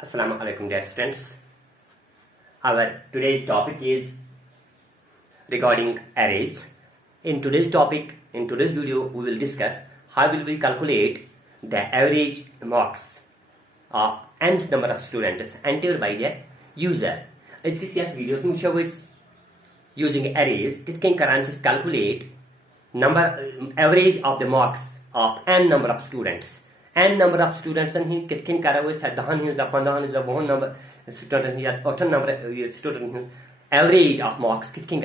Assalamu alaikum dear students. Our today's topic is regarding arrays. In today's video, we will discuss how will we calculate the average marks of n number of students entered by the user. इसकी सियास videos में शोविस using arrays it can calculate average of the marks of n number of students. n number of students and he can carry dahan hills upon dahan is a one number student he had autumn number student his average of marks can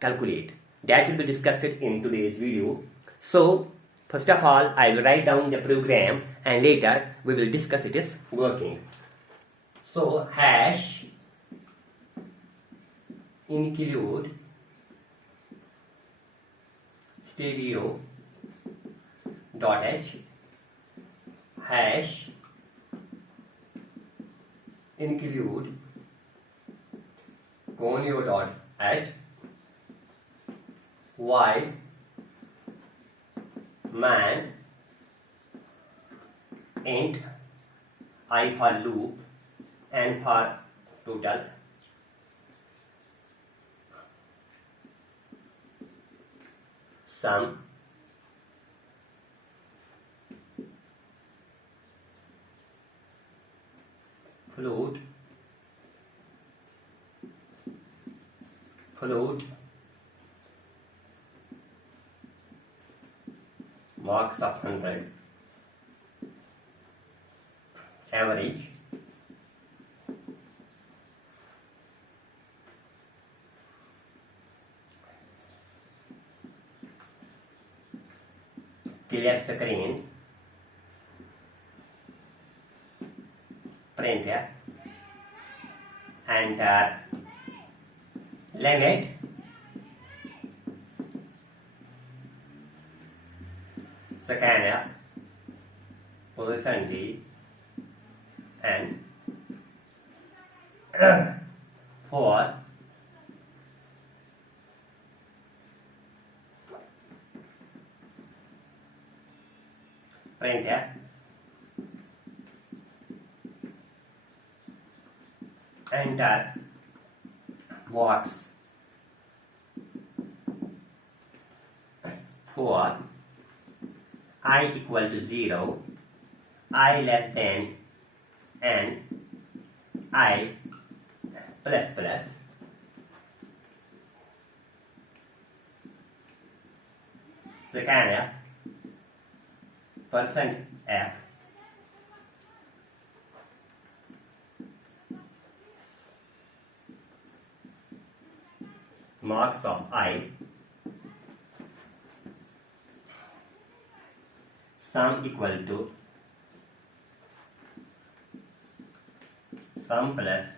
calculate. That will be discussed in today's video. So first of all I will write down the program and later we will discuss it is working. So hash include stereo dot h hash include conio dot h while man int I for loop and for total sum float marks of 100 average clear screen printer enter limit scanner position D and for printer enter box for I equal to 0, I less than n, I plus plus scanner percent f marks of I sum equal to sum plus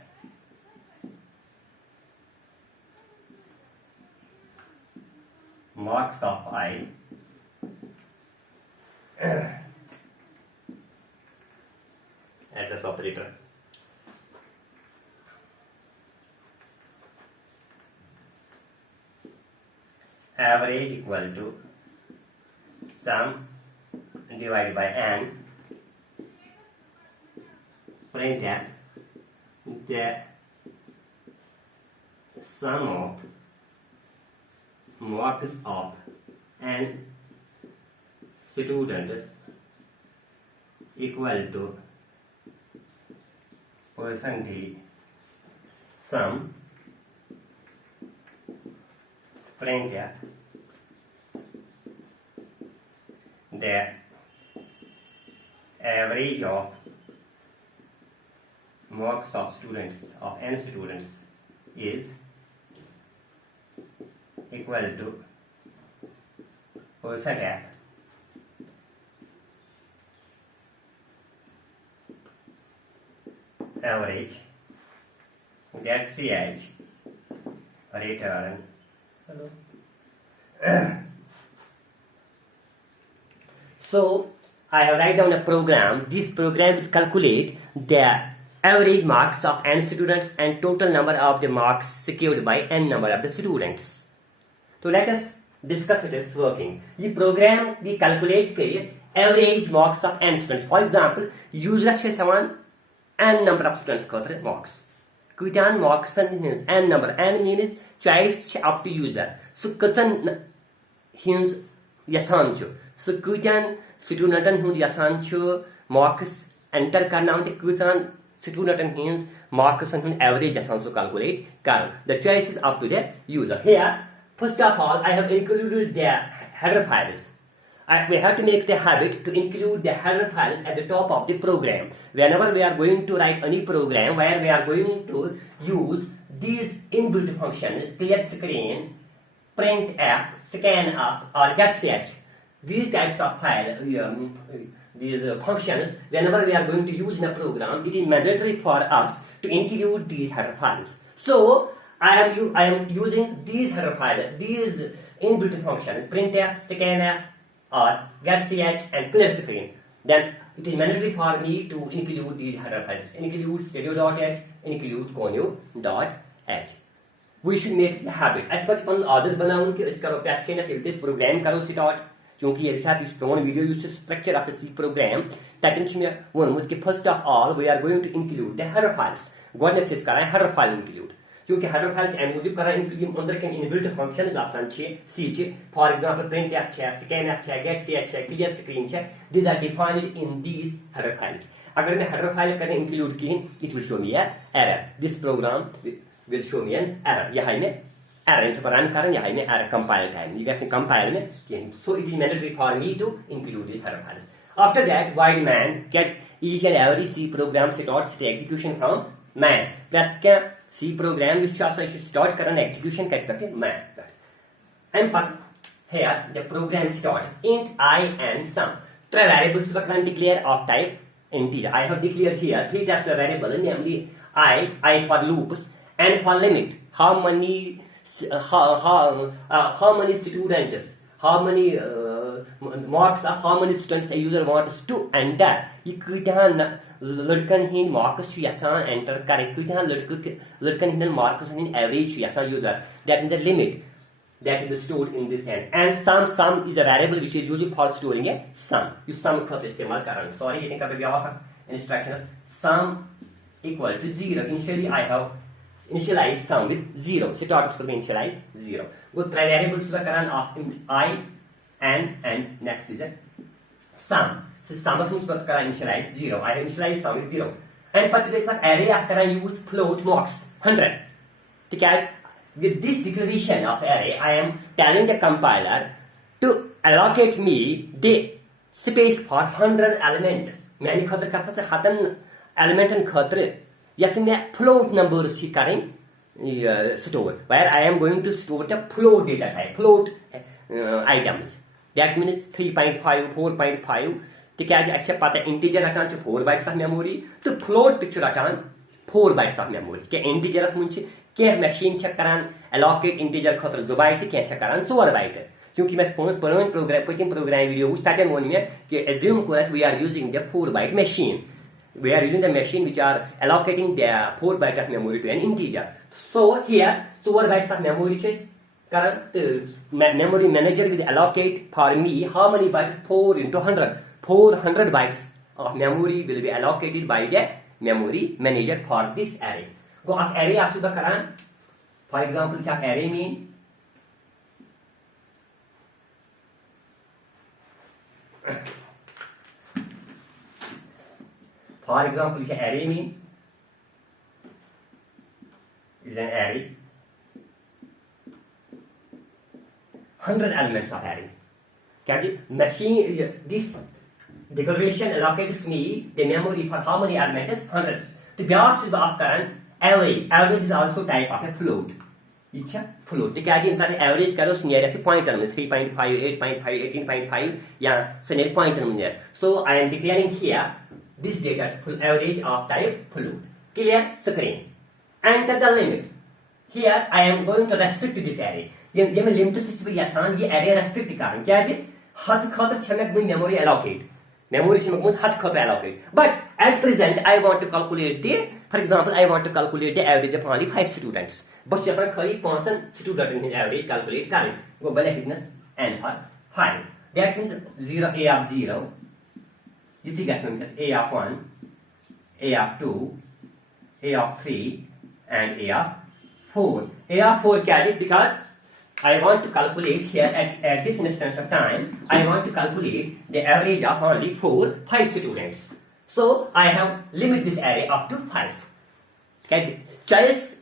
marks of I address operator average equal to sum divided by n print that the sum of marks of n students equal to percentage sum print that the average of marks of students of n students is equal to percent f average get ch return so I have write down a program. This program will calculate the average marks of n students and total number of the marks secured by n number of the students. So let us discuss it is working. ये program भी calculate करिए average marks of n students. For example, users is having n number of students khatre marks. Kutan marks and n number. N means choice up to user. So kutan hins yasan chu. So kutan student hund yasan chu marks enter karna unte kutan student hins marks and average yasan so calculate kar. The choice is up to the user. Here, first of all, I have included the header files. We have to make the habit to include the header files at the top of the program. Whenever we are going to write any program where we are going to use these inbuilt functions, clear screen, print app, scan up, or get ch, these types of file, these functions, whenever we are going to use in a program, it is mandatory for us to include these header files. So I am using these header files, these inbuilt functions, print app, scan app, or get ch and clear screen. Then it is mandatory for me to include these header files. Include stereo.h, include conio.h. We should make the habit. As such, one आदत बनाऊं कि इसका patch के ना कि this program करो start. क्योंकि ये साथ इस prawn video use structure of the C program. That means me one मुझ के first of all we are going to include the header files. गोडनेस इसका है header file include. क्योंकि हेडर फाइल्स एमयूजिव करा इनके अंदर के इनबिल्ट फंक्शंस आसान छे सी छे फॉर एग्जांपल प्रिंट एप छे स्कैन एप छे गेट सी छे क्लियर स्क्रीन छे these are defined in these header files अगर मैं हेडर फाइल करने इंक्लूड की it will show me a error this program will show me an error यहां में एरर से रन करन यहां में एरर कंपाइल टाइम ये इसने कंपाइल में so it is mandatory for me to include this header files after that void main गेट each and every C program starts the execution from main that can C program which also I should start current execution करके man. And here the program starts int I and sum. Three variables were declared of type integer. I have declared here three types of variable, namely I for loops and for limit. How many students, how many marks of how many students a user wants to enter. ये लड़कन हिंद marks यसान enter करे कुछ लड़कन हिंद marks हिंद average यसान user that is the limit that is stored in this and sum is a variable which is used for storing a sum you sum का इस्तेमाल करना sorry ये कभी भी instruction sum equal to 0 initially I have initialize sum with 0 start उसको initialize 0 वो three variables का करना I and next is a sum. So sum of means initialize 0. I have initialized sum with 0. And but the array after I use float marks 100. Because with this declaration of array, I am telling the compiler to allocate me the space for 100 elements. मैंने खतर कर सकते 100 element and खतर या फिर मैं float number सी करें store where I am going to store the float data type, float items. That means 3.5, 4.5. تِکیٛازِ اَسہِ چھِ پتہ انٹیجر رٹان چھِ 4 bytes of memory تہٕ float تہِ چھُ رٹان 4 bytes of memory کہِ انٹیجرس منٛز چھِ کینٛہہ مشیٖن چھِ کران allocate انٹیجر خٲطرٕ 2 byte تہٕ کینٛہہ چھِ کران 4 byte چوٗنٛکہِ مےٚ پرٲنۍ پروگرام پٔتِم پروگرام ویڈیو وٕچھ تتٮ۪ن ووٚن مےٚ کہِ assume کوٚر اَسہِ we are using the 4 byte machine we are using the machine which are allocating the 4 byte of memory to an integer so here 4 bytes of memory چھِ أسۍ کران تہٕ memory manager will allocate for me how many bytes 4 into 100 400 bytes of memory will be allocated by the memory manager for this array. Go of array आप सुबह करान. For example, से आप array mean for example, से array mean is an array 100 elements of array. क्या जी machine this declaration allocates me the memory for how many elements 100 तो ब्याज से बात करन average is also type of a float इच्छा float तो क्या जी इंसान average करो नियर से पॉइंटर में 3.5 8.5 18.5 या सनेर पॉइंटर में so I am declaring here this data full average of type float clear screen enter the limit here I am going to restrict this array ये मैं लिमिट से आसान ये array restrict करें क्या जी हद खातर छमें कोई memory allocate memory से मुझे हद खातर allocate but at present I want to calculate the for example I want to calculate the average of only 5 students बस यहाँ खाली 5 student in average calculate करें वो बने fitness n for 5 that means 0 a of 0 This is A of 1, A of 2, A of 3, and A of 4. A of 4 carries because I want to calculate here at this instance of time, I want to calculate the average of only 5 students. So I have limit this array up to 5. Okay. Choice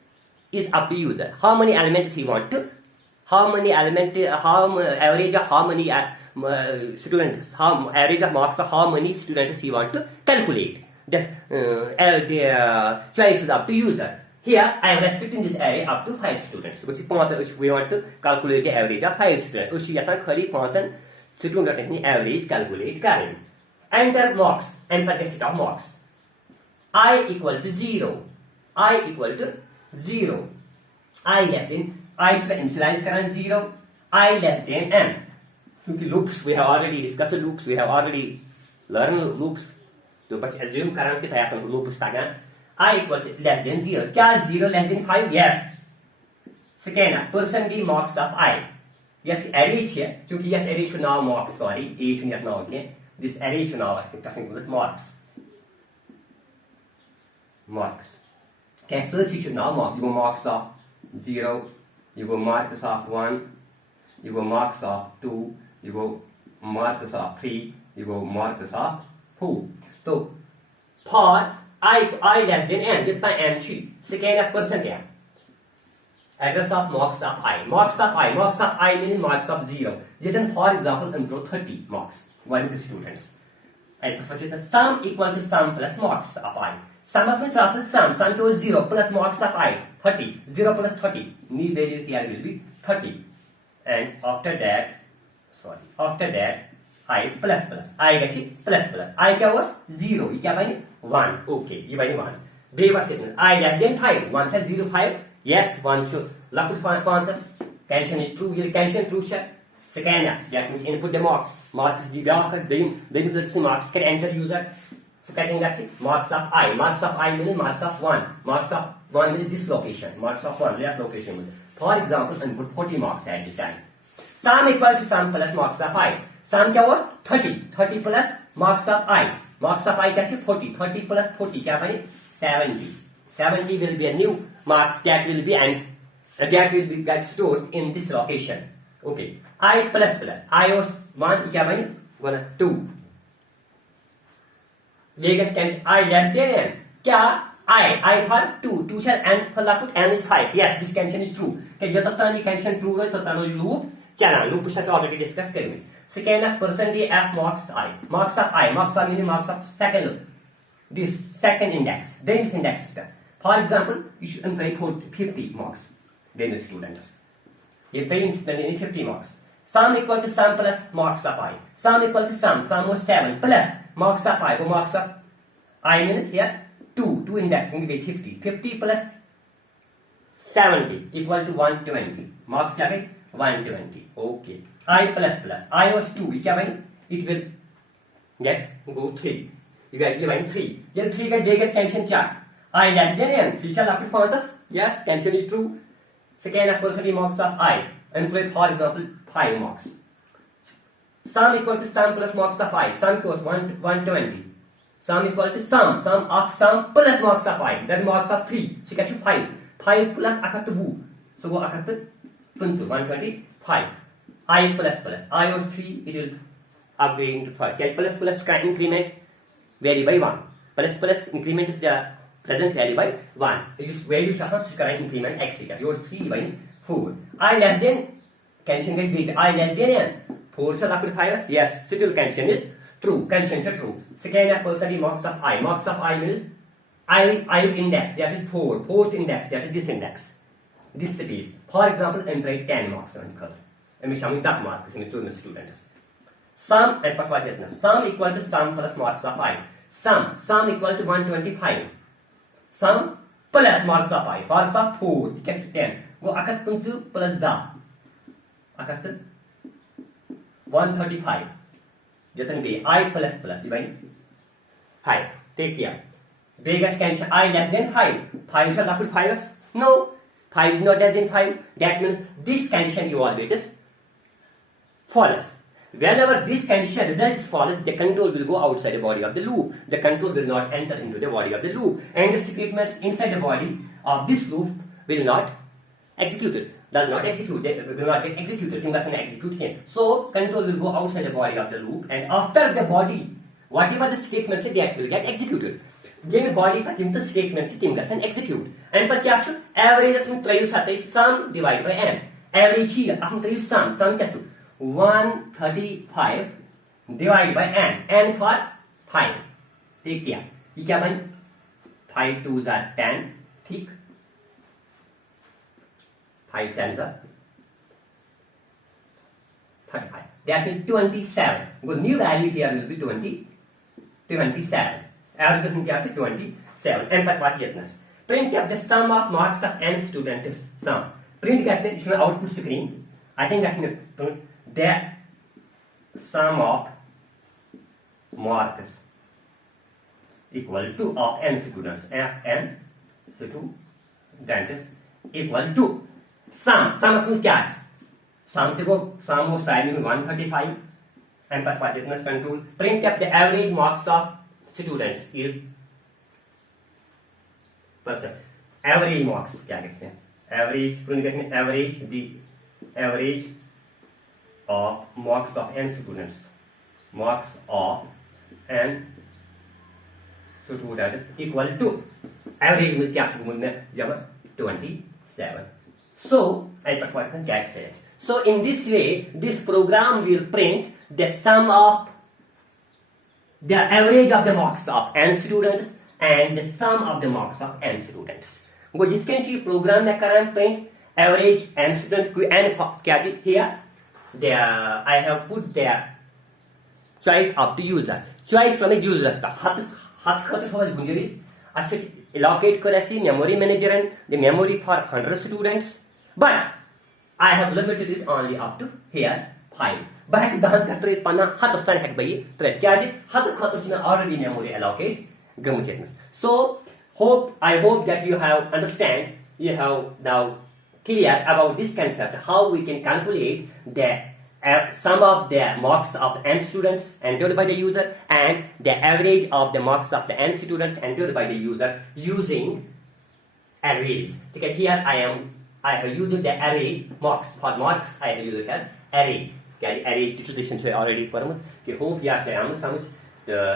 is up to you. How many elements you want to, average of how many students, average of marks of how many students you want to calculate. The choice is up to user. Here I am restricting this array up to 5 students. We want to calculate the average of 5 students. उसी ऐसा खाली 5 student की average calculate करें. Enter marks. Enter the set of marks. I equal to 0. I equal to 0. I less than I should initialize current 0. I less than n. क्योंकि loops we have already discussed loops. We have already learned loops. तो बस assume current की तरह से loops ताकि I equal to less than 0. क्या 0 less than 5? Yes. Second, percentage marks of I. Yes, array here. क्योंकि यह array should now marks. Sorry, a should not now okay. This array should now as marks. Marks. Okay, so you should now mark. You go marks of 0. You go marks of 1. You go marks of 2. You go marks of 3. You go marks of 4. So for I less than n, जितना n she, second percent n. Address of marks of I. Marks of I means marks of 0. Then for example, I'm throw 30 marks. 1 to students. And the sum equal to sum plus marks of I. Sum में transfer sum to 0 plus marks of I. 30. 0 plus 30. New value here will be 30. And after that, I plus. I get it plus. I क्या was 0. ये क्या बनी 1. Okay, ये बनी 1. Brave statement. I less than 5. 1 से 0 5. Yes, 1 should. Lucky answers. Condition is true. Your condition true share. Second, that means input the marks. Marks the marks can enter user. So I think that's it. Marks of I. Marks of I means marks of 1. Marks of 1 means this location. Marks of 1 less location. For example, input 40 marks at this time. Sum equal to sum plus marks of I. Sum क्या was 30. 30 plus marks of I. Marks of I क्या है 40. 30 plus 40 क्या बने 70. 70 will be a new marks that will be get stored in this location. Okay. I plus. I was 1 क्या बने 2. Biggest tension I less than n. क्या I for 2. 2 shall n for n is 5. Yes, this condition is true. कि जब तक ये condition true है तो तनो loop चला. Loop से already discuss करेंगे. Second, percentage f marks I. Marks of I. Marks of meaning marks of second. This second index. Then this index. For example, you should enter 50 marks. Then the students. You train 50 marks. Sum equal to sum plus marks of I. Sum equal to sum. Sum was 7 plus marks of I. So marks of I means here 2. 2 index. You get 50. 50 plus 70 equal to 120. Marks क्या है 120. Okay. I plus. I was 2. It will get go 3. You get 3. Then 3 का biggest condition क्या? I less than n. 3 shall apply answers. Yes, condition is true. Second, percentage marks of I. And for example, 5 marks. Sum equal to sum plus marks of I. Sum equals 120. Sum equal to sum. Sum of sum plus marks of I. That marks of 3. So you get 5. 5 plus akat bu. So go akat punsu 125. I plus. I was 3. It will upgrade to 5. Get plus can increment vary by 1. Plus increment is the present value by 1. Use value shahas to current increment x. Yours 3 by 4. I less than condition get I less than n. 4 shall apply. Yes, still condition is true. Condition is true. Second, percentage marks of I. Marks of I means I index, that is 4. Fourth index, that is this index. This is. For example, I'm trying 10 marks on color. I'm showing that marks in the students. Sum and plus sum equal to sum plus marks of I. Sum equal to 125. Sum plus marks of I. Marks of 4, gets 10. Go akat punsu plus da. Akat 135. Jatan be I plus divide 5. Take care. Biggest condition I less than 5. 5 shall apply 5. No. 5 is not less than 5. That means this condition evaluates false. Whenever this condition results false, the control will go outside the body of the loop. The control will not enter into the body of the loop, and the secret matters inside the body of this loop will not execute it. Does not execute. They will not get executed. So control will go outside the body of the loop, and after the body, whatever the statement say, that will get executed. Then body पर gym तक statement से किम गसन execute. And पर क्या छु? Average में त्रयु साथे sum divided by n. Average ही हम त्रयु sum क्या छु? 135 divided by n for 5. ठीक किया. ये क्या बन? 5 2s are 10. ठीक. 5 7s are 35. That means 27. The new value here will be 27. Average is क्या से 27. And but what is this? Print up the sum of marks of n students. Sum. Print कैसे? इसमें output screen. I think that's the sum of marks equal to of n students. N students equal to sum. Sum means क्या है? Sum of side में 135. And but what is control? Print up the average marks of students is percent. Average marks क्या कहते हैं? Average the average of marks of n students. Marks of n students equal to average means क्या जब 27. So I perform catch select. So in this way, this program will print the sum of the average of the marks of n students and the sum of the marks of n students. वो जिसके लिए program में करें print average n students n क्या here I have put the choice of the user. Choice from the users का हाथ खाते समझ गुंजाइश अच्छे allocate करें memory manager and the memory for 100 students, but I have limited it only up to here 5. But dahan kastre panna hat stan hack bayi thread kya hat khatar already memory allocate gamuchetness. So I hope that you have now clear about this concept, how we can calculate the sum of the marks of the n students entered by the user and the average of the marks of the n students entered by the user using arrays. Okay, here I have used the array marks. For marks I have used here array. Array distribution so already permit. Hope you are some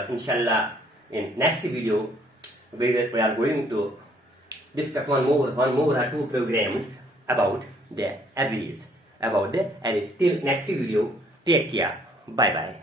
inshallah in next video we are going to discuss one more or two programs about the arrays. Till next video, take care. Bye bye.